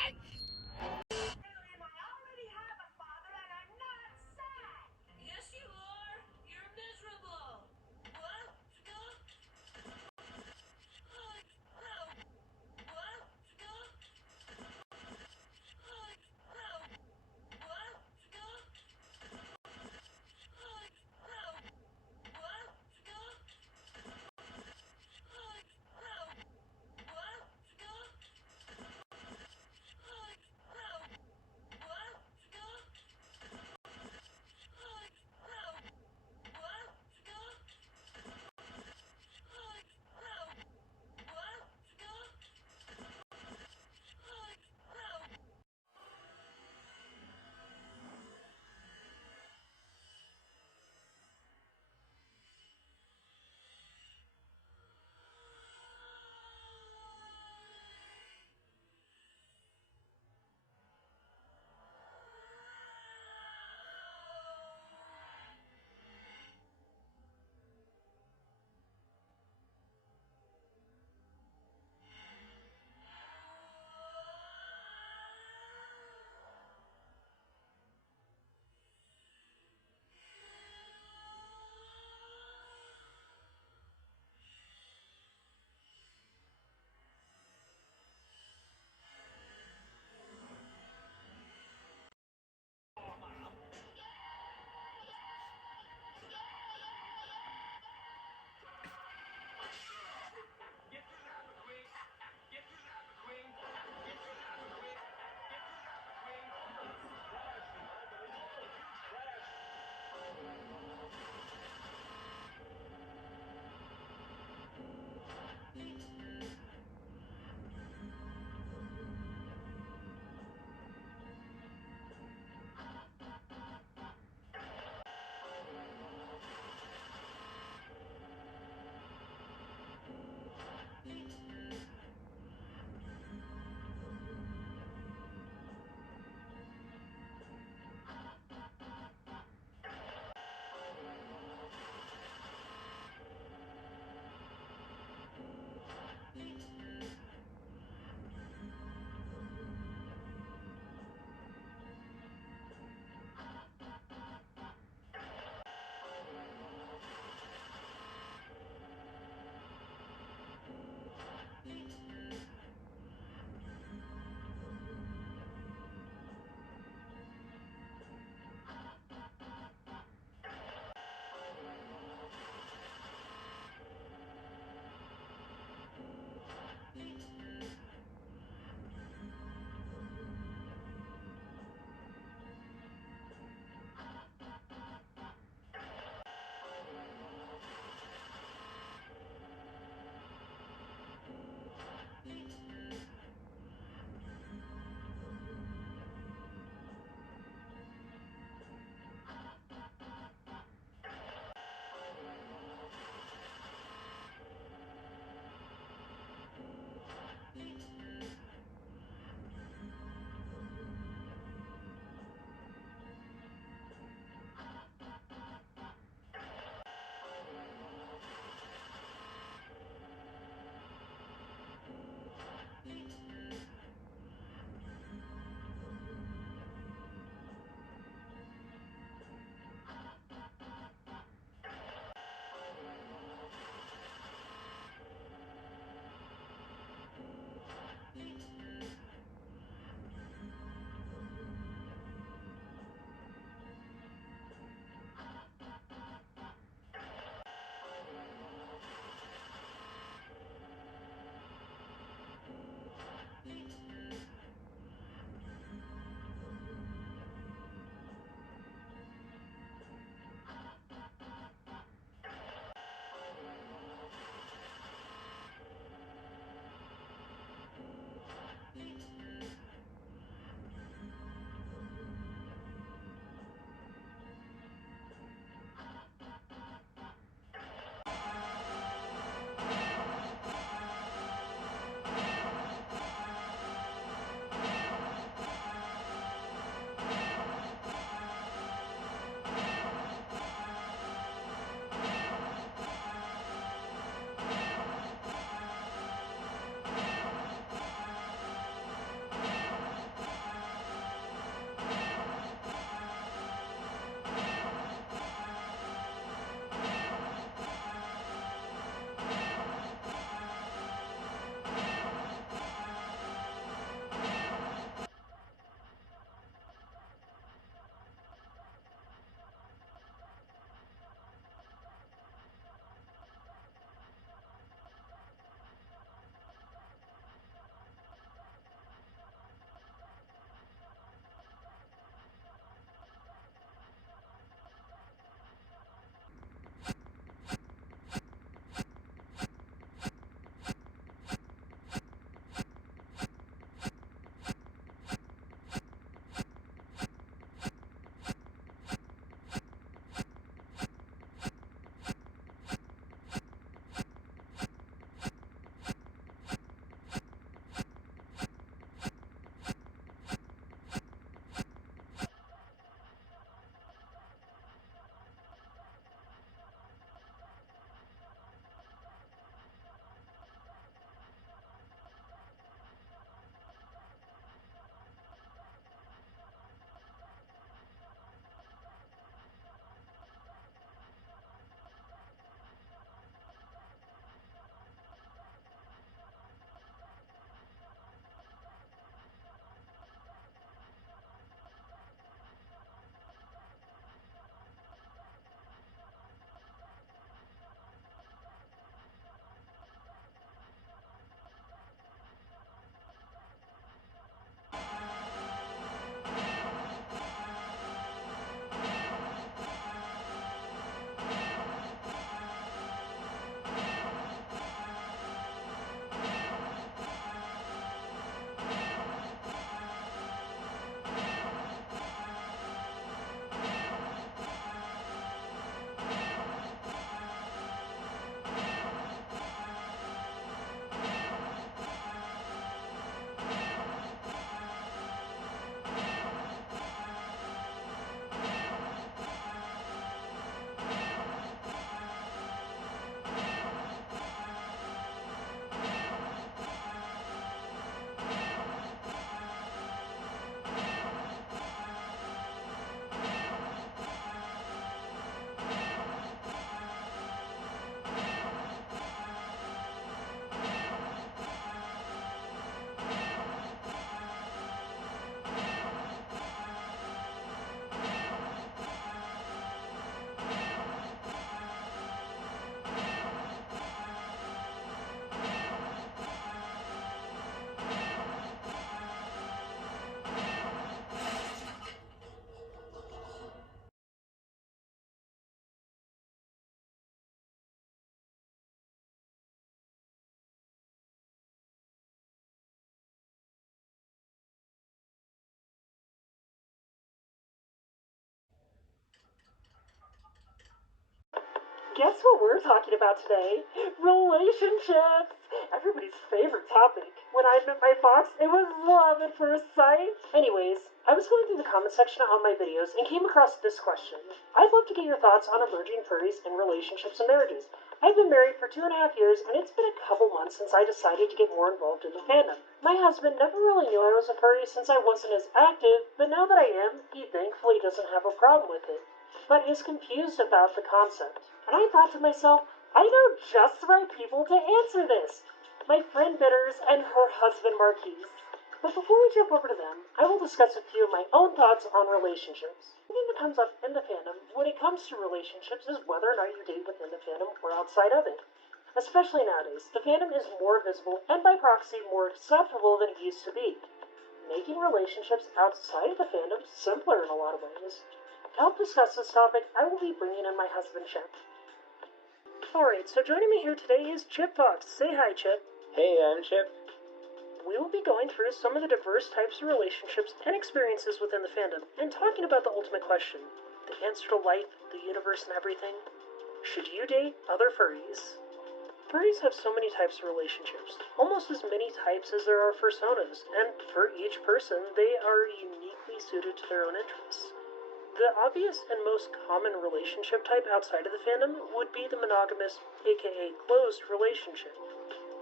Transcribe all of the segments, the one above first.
I already have a father and I'm not sad. Yes, you are. You're miserable. guess what we're talking about today? Relationships! Everybody's favorite topic. When I met my fox, it was love at first sight. Anyways, I was going through the comment section on my videos and came across this question. I'd love to get your thoughts on emerging furries in relationships and marriages. I've been married for 2.5 years, and it's been a couple months since I decided to get more involved in the fandom. My husband never really knew I was a furry since I wasn't as active, but now that I am, he thankfully doesn't have a problem with it, but is confused about the concept. And I thought to myself, I know just the right people to answer this. My friend Bitters and her husband Marquise. But before we jump over to them, I will discuss a few of my own thoughts on relationships. Something that comes up in the fandom when it comes to relationships is whether or not you date within the fandom or outside of it. Especially nowadays, the fandom is more visible and by proxy more acceptable than it used to be, making relationships outside of the fandom simpler in a lot of ways. To help discuss this topic, I will be bringing in my husband Chip. Alright, so joining me here today is Chip Fox. Say hi, Chip. Hey, I'm Chip. We will be going through some of the diverse types of relationships and experiences within the fandom, and talking about the ultimate question, the answer to life, the universe, and everything. Should you date other furries? Furries have so many types of relationships, almost as many types as there are personas, and for each person, they are uniquely suited to their own interests. The obvious and most common relationship type outside of the fandom would be the monogamous, aka closed relationship.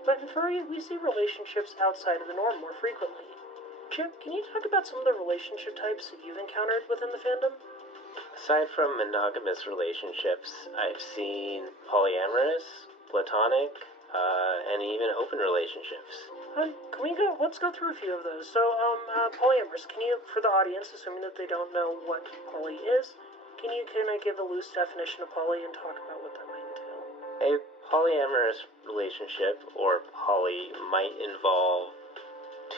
But in furry, we see relationships outside of the norm more frequently. Chip, can you talk about some of the relationship types that you've encountered within the fandom? Aside from monogamous relationships, I've seen polyamorous, platonic, and even open relationships. Let's go through a few of those. So, polyamorous, can you, for the audience, assuming that they don't know what poly is, can I give a loose definition of poly and talk about what that might entail? A polyamorous relationship, or poly, might involve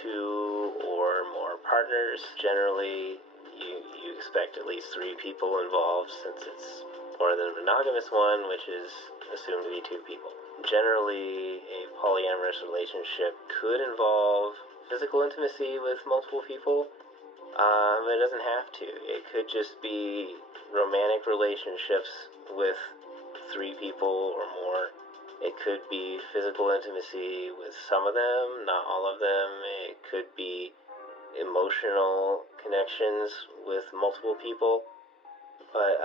2 or more partners. Generally, you expect at least 3 people involved, since it's more than a monogamous one, which is assumed to be 2 people. Generally, a polyamorous relationship could involve physical intimacy with multiple people, but it doesn't have to. It could just be romantic relationships with 3 people or more. It could be physical intimacy with some of them, not all of them. It could be emotional connections with multiple people, but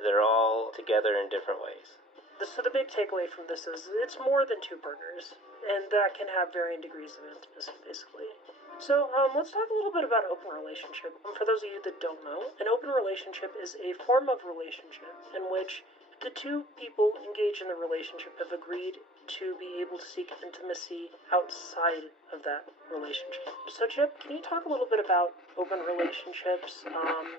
they're all together in different ways. So the big takeaway from this is it's more than 2 partners, and that can have varying degrees of intimacy, basically. So let's talk a little bit about open relationship. For those of you that don't know, an open relationship is a form of relationship in which the 2 people engaged in the relationship have agreed to be able to seek intimacy outside of that relationship. So Chip, can you talk a little bit about open relationships,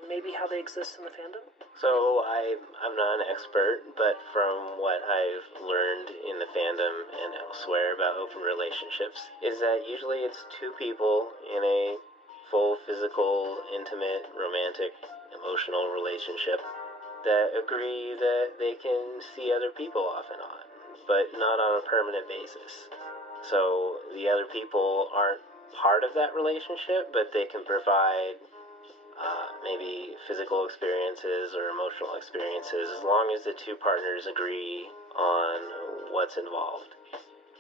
maybe how they exist in the fandom? So I'm not an expert, but from what I've learned in the fandom and elsewhere about open relationships is that usually it's 2 people in a full physical, intimate, romantic, emotional relationship that agree that they can see other people off and on, but not on a permanent basis. So the other people aren't part of that relationship, but they can provide maybe physical experiences or emotional experiences as long as the 2 partners agree on what's involved.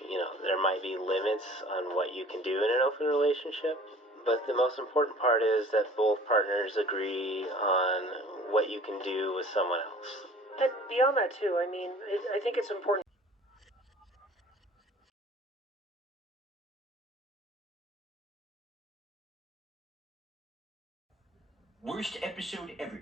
You know, there might be limits on what you can do in an open relationship, but the most important part is that both partners agree on what you can do with someone else. And beyond that too, I mean, I think it's important. Worst episode ever.